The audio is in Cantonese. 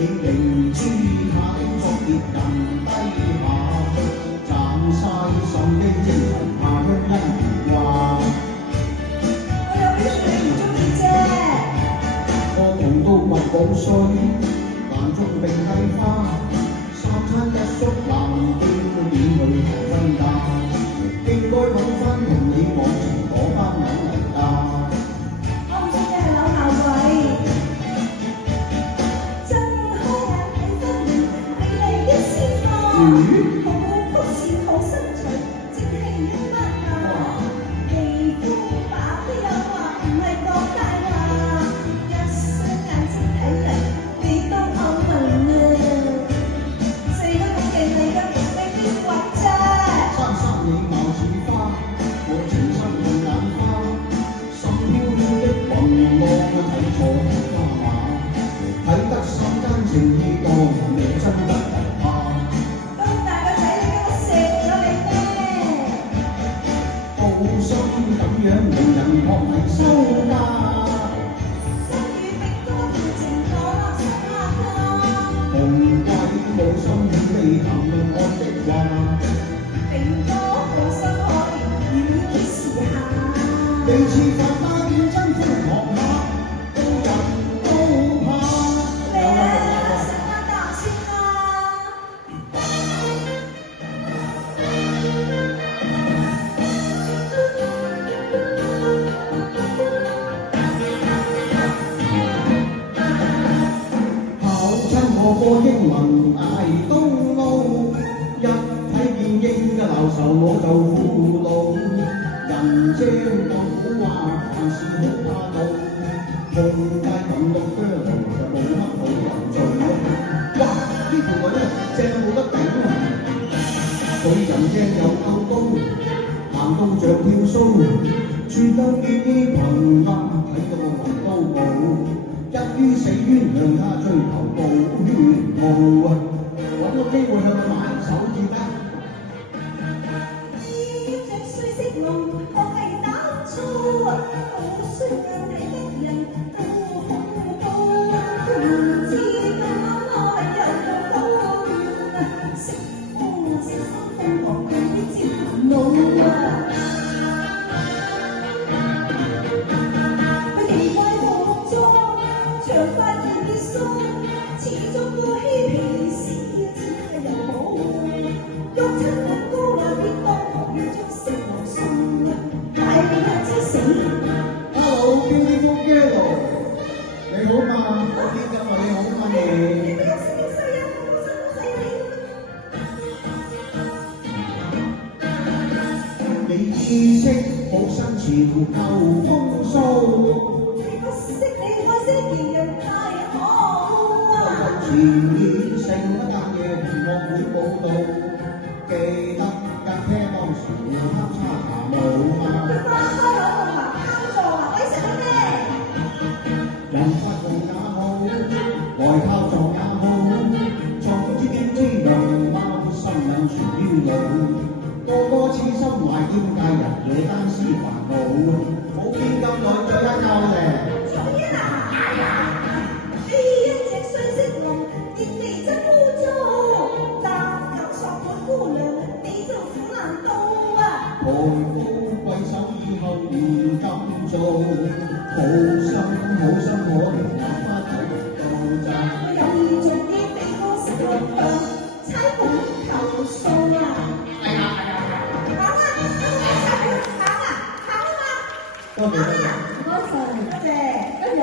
你明珠下的作業人低下，賺晒心機精神下香欣如畫。我有啲你唔中意啫。個同都物補水，眼中並蒂花，三餐一宿冷冰點去求分價，應該揾返同你往前嗰班友嚟㗎。我唔信你係扭鬧鬼。睜開眼睇分明美麗的鮮花，好曲線好身材，正氣一班啊！皮膚白的有話唔係講大話，一雙眼睛睇嚟你都好萌啊！四個咁勁你嘅你邊位啫？珊珊你貌似花，我情深用眼花，心飄飄的雲浪睇錯桃花馬，睇得心間情意蕩，你真得人怕。咁大個仔你俾我食咗你咩？好心咁樣令人學迷收家，心與冰多調情我落心下他，紅貴冇心與你談論愛的話，冰多好心可憐要結時下。你似發花變真風學下，高人都怕。嚟啦，食翻啖先啦！考親我個英文I don't know，一睇見英嘅鬧手我就苦惱，人精咁好話，凡事好怕到，夢街咁多姜就冇乜好人做。哇！呢條女啊，正到冇得頂啊！佢人正又夠高，行到像跳騷，住得見啲群啊，睇到我魂都冇。一於死於兩家追求無血霧啊！揾個機會向佢買手至得。一隻水色龍，我係膽粗啊！好衰眼睇得人都恐怖啊！唔知今晚我係有冇啊？識風啊，識心瘋狂對啲招煩惱啊！佢奇怪服裝，長髮現結須，始終都嬉皮士啊，只係又好喐親眼高樓跌當學院中色狼送啊！大你一知死！ Hello beautiful girl，你好嘛？我見緊話你好嘛你你？都有識你衰啊！我心都死你！你知識好新潮舊風騷，你不識你愛惜別人太好啊！前年成一間嘢同學會報道，記得架車當時要黑叉茶冇嘛？佢花開兩紅華拋座啊！鬼食乜咩？人發紅也好，外靠撞也好，從知點知樣貌，心眼存於腦。個個痴心懷兼介人野單絲煩惱，冇見咁耐再一交咧。總之嗱，呢一隻衰色龍，熱味真污糟，但敢索本姑娘，你就苦難到啊！抬高貴手以後唔敢做，好心可憐哪花睇到咋？我有意做啲俾我食落去，猜本投訴啊！考啊！考啊！考啊！多謝多謝。多謝。